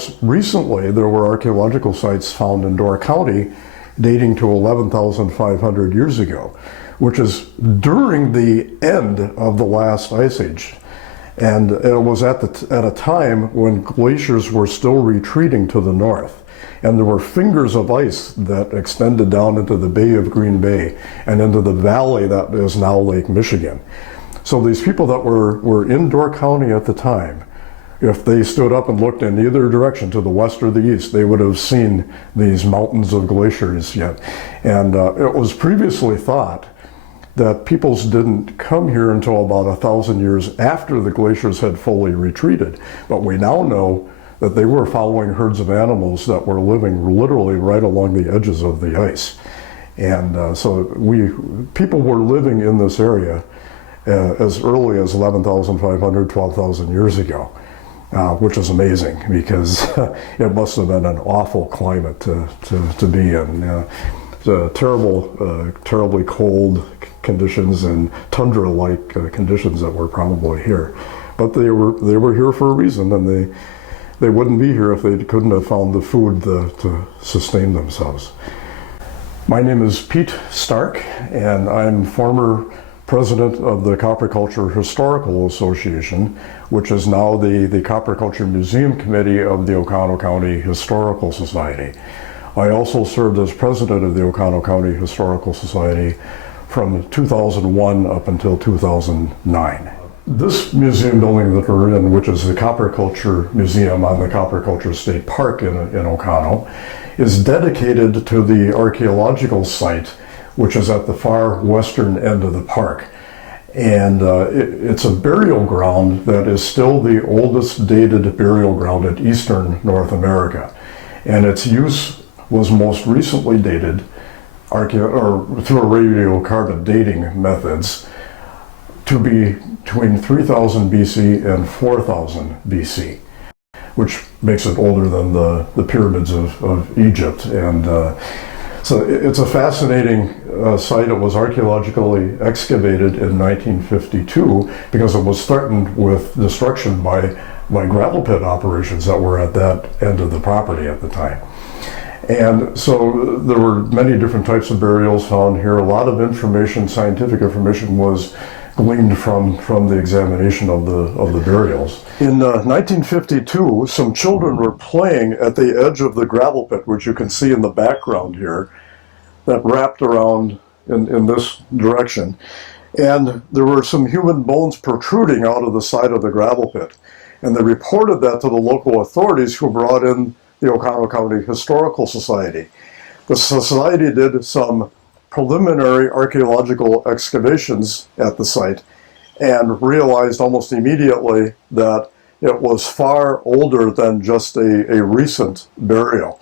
most recently, there were archaeological sites found in Door County dating to 11,500 years ago, which is during the end of the last ice age. And it was at a time when glaciers were still retreating to the north. And there were fingers of ice that extended down into the Bay of Green Bay and into the valley that is now Lake Michigan. So these people that were in Door County at the time, if they stood up and looked in either direction, to the west or the east, they would have seen these mountains of glaciers yet. And it was previously thought that peoples didn't come here until about 1,000 years after the glaciers had fully retreated. But we now know that they were following herds of animals that were living literally right along the edges of the ice. And so people were living in this area as early as 11,500, 12,000 years ago. Which is amazing, because it must have been an awful climate to be in. Terribly cold conditions and tundra-like conditions that were probably here. But they were here for a reason, and they wouldn't be here if they couldn't have found the food to sustain themselves. My name is Pete Stark, and I'm former president of the Copperculture Historical Association, which is now the Copperculture Museum Committee of the Oconto County Historical Society. I also served as president of the Oconto County Historical Society from 2001 up until 2009. This museum building that we're in, which is the Copperculture Museum on the Copperculture State Park in Oconto, is dedicated to the archaeological site, which is at the far western end of the park. And it's a burial ground that is still the oldest dated burial ground in eastern North America. And its use was most recently dated through radiocarbon dating methods to be between 3000 BC and 4000 BC, which makes it older than the pyramids of Egypt. And so it's a fascinating site. It was archaeologically excavated in 1952 because it was threatened with destruction by gravel pit operations that were at that end of the property at the time. And so there were many different types of burials found here. A lot of information, scientific information, was gleaned from the examination of the burials. In 1952, some children were playing at the edge of the gravel pit, which you can see in the background here, that wrapped around in this direction. And there were some human bones protruding out of the side of the gravel pit. And they reported that to the local authorities, who brought in the Oconto County Historical Society. The society did some preliminary archaeological excavations at the site and realized almost immediately that it was far older than just a recent burial.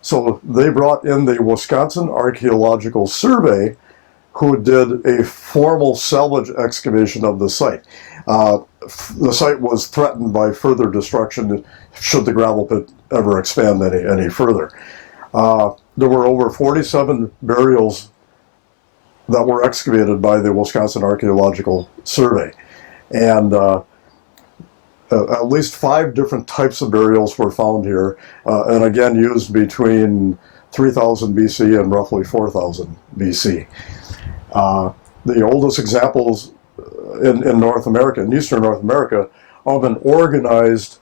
So they brought in the Wisconsin Archaeological Survey, who did a formal salvage excavation of the site. The site was threatened by further destruction should the gravel pit ever expand any further. There were over 47 burials that were excavated by the Wisconsin Archaeological Survey. And at least 5 different types of burials were found here, and again used between 3000 BC and roughly 4000 BC. The oldest examples in North America, in eastern North America, of an organized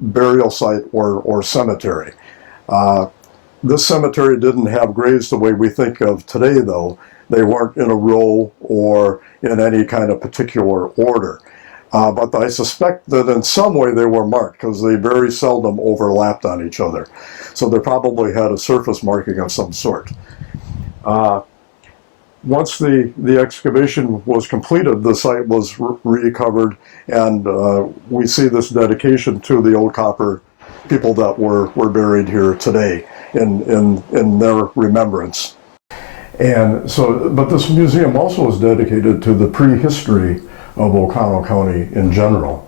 burial site or cemetery. This cemetery didn't have graves the way we think of today, though. They weren't in a row or in any kind of particular order. But I suspect that in some way they were marked, because they very seldom overlapped on each other. So they probably had a surface marking of some sort. Once the excavation was completed, the site was recovered, and we see this dedication to the old copper people that were buried here today in their remembrance. And so, but this museum also is dedicated to the prehistory of Oconto County in general.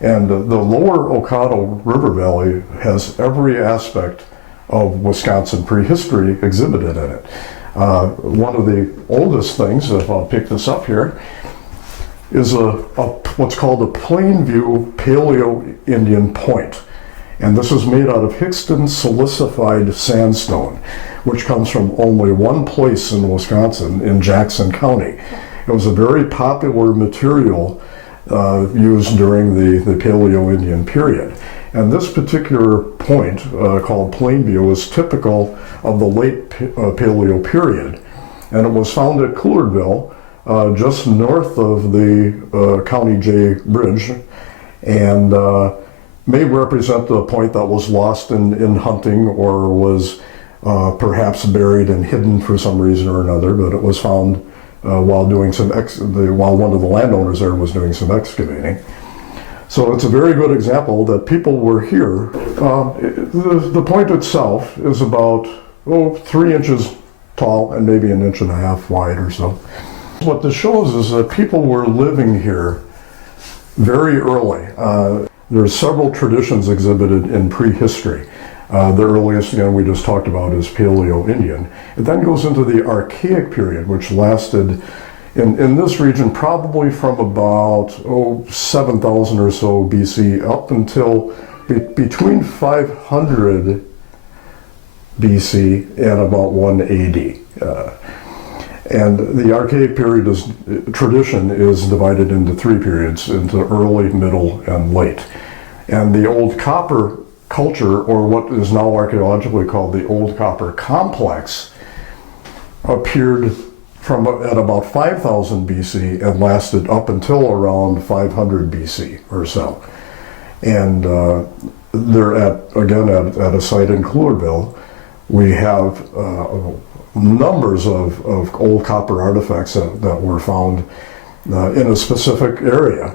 And the lower Oconto River Valley has every aspect of Wisconsin prehistory exhibited in it. One of the oldest things, if I'll pick this up here, is what's called a Plainview Paleo Indian Point. And this is made out of Hickston silicified sandstone, which comes from only one place in Wisconsin, in Jackson County. It was a very popular material used during the Paleo-Indian period. And this particular point, called Plainview, is typical of the late Paleo period. And it was found at Coolerville, just north of the County J Bridge, and may represent the point that was lost in hunting or was perhaps buried and hidden for some reason or another, but it was found while one of the landowners there was doing some excavating. So it's a very good example that people were here. The point itself is about 3 inches tall and maybe 1.5 inches wide or so. What this shows is that people were living here very early. There are several traditions exhibited in prehistory. The earliest, again, we just talked about is Paleo-Indian. It then goes into the Archaic period, which lasted in this region probably from about 7,000 or so BC up until between 500 BC and about 1 AD. And the Archaic period tradition is divided into 3 periods, into early, middle, and late. And the Old Copper culture, or what is now archaeologically called the Old Copper Complex, appeared at about 5,000 BC and lasted up until around 500 BC or so. And they're at a site in Coolerville, we have numbers of old copper artifacts that were found in a specific area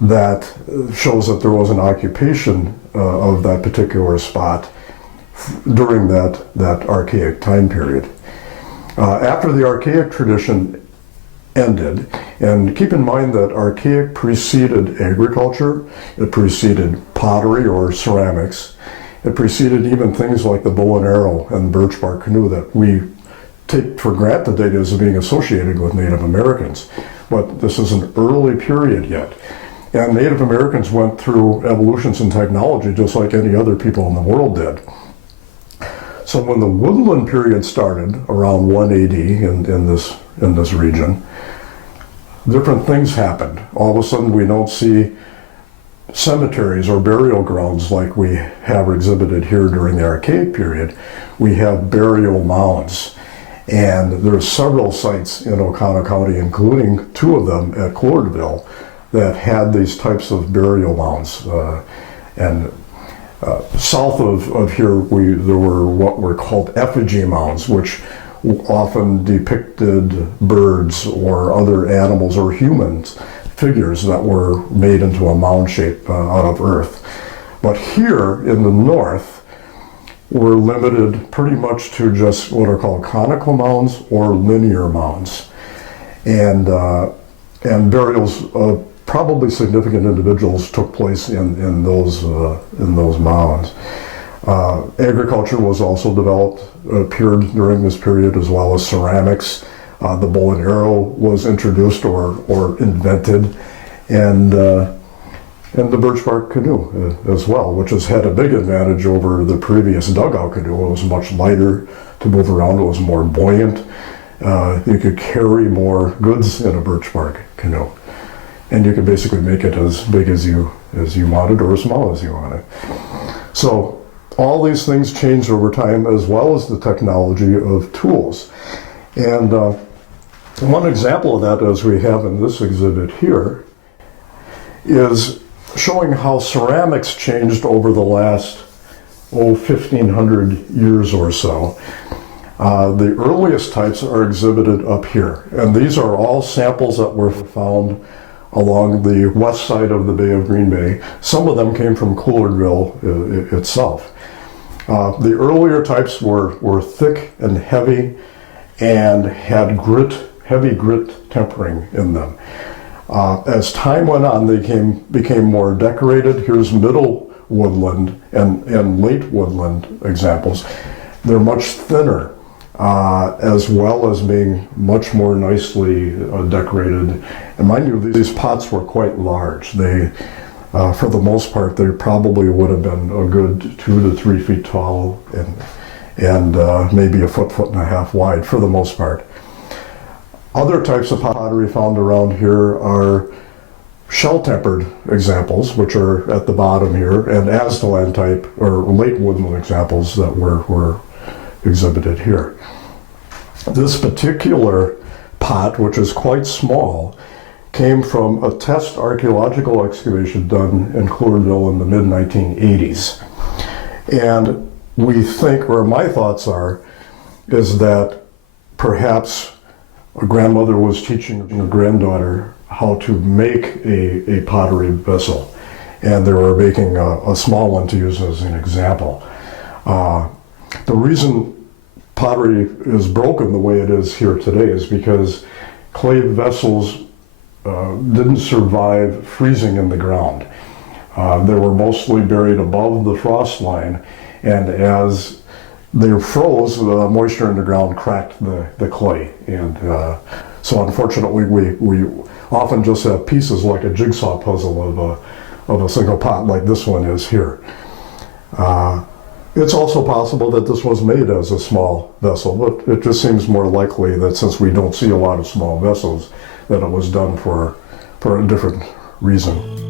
that shows that there was an occupation of that particular spot during that archaic time period. After the archaic tradition ended, and keep in mind that archaic preceded agriculture, it preceded pottery or ceramics, it preceded even things like the bow and arrow and birch bark canoe that we take for granted today as being associated with Native Americans. But this is an early period yet. And Native Americans went through evolutions in technology just like any other people in the world did. So when the Woodland period started around 1 AD in this region, different things happened. All of a sudden we don't see cemeteries or burial grounds like we have exhibited here during the Archaic period. We have burial mounds. And there are several sites in Oconto County, including 2 of them at Coolerville, that had these types of burial mounds. South of here, there were what were called effigy mounds, which often depicted birds or other animals or humans, figures that were made into a mound shape out of earth. But here in the north, we're limited pretty much to just what are called conical mounds or linear mounds. And burials of probably significant individuals took place in those mounds. Agriculture was also appeared during this period, as well as ceramics. The bow and arrow was introduced or invented, and the birch bark canoe as well, which has had a big advantage over the previous dugout canoe. It was much lighter to move around. It was more buoyant. You could carry more goods in a birch bark canoe, and you could basically make it as big as you wanted or as small as you wanted. So all these things changed over time, as well as the technology of tools. And one example of that, as we have in this exhibit here, is showing how ceramics changed over the last 1,500 years or so. The earliest types are exhibited up here, and these are all samples that were found along the west side of the Bay of Green Bay. Some of them came from Coolerville itself. The earlier types were thick and heavy and had heavy grit tempering in them. As time went on, they became more decorated. Here's middle woodland and late woodland examples. They're much thinner, as well as being much more nicely decorated. And mind you, these pots were quite large. They For the most part, they probably would have been a good 2 to 3 feet tall and maybe a foot and a half wide for the most part. Other types of pottery found around here are shell-tempered examples, which are at the bottom here, and Aztalan type or late woodland examples that were exhibited here. This particular pot, which is quite small, came from a test archaeological excavation done in Clearville in the mid-1980s. And we think, or my thoughts are, is that perhaps a grandmother was teaching a granddaughter how to make a pottery vessel, and they were making a small one to use as an example. The reason pottery is broken the way it is here today is because clay vessels didn't survive freezing in the ground. They were mostly buried above the frost line, and as they froze, the moisture in the ground cracked the clay. And so unfortunately we often just have pieces like a jigsaw puzzle of a single pot like this one is here. It's also possible that this was made as a small vessel, but it just seems more likely that since we don't see a lot of small vessels, that it was done for a different reason.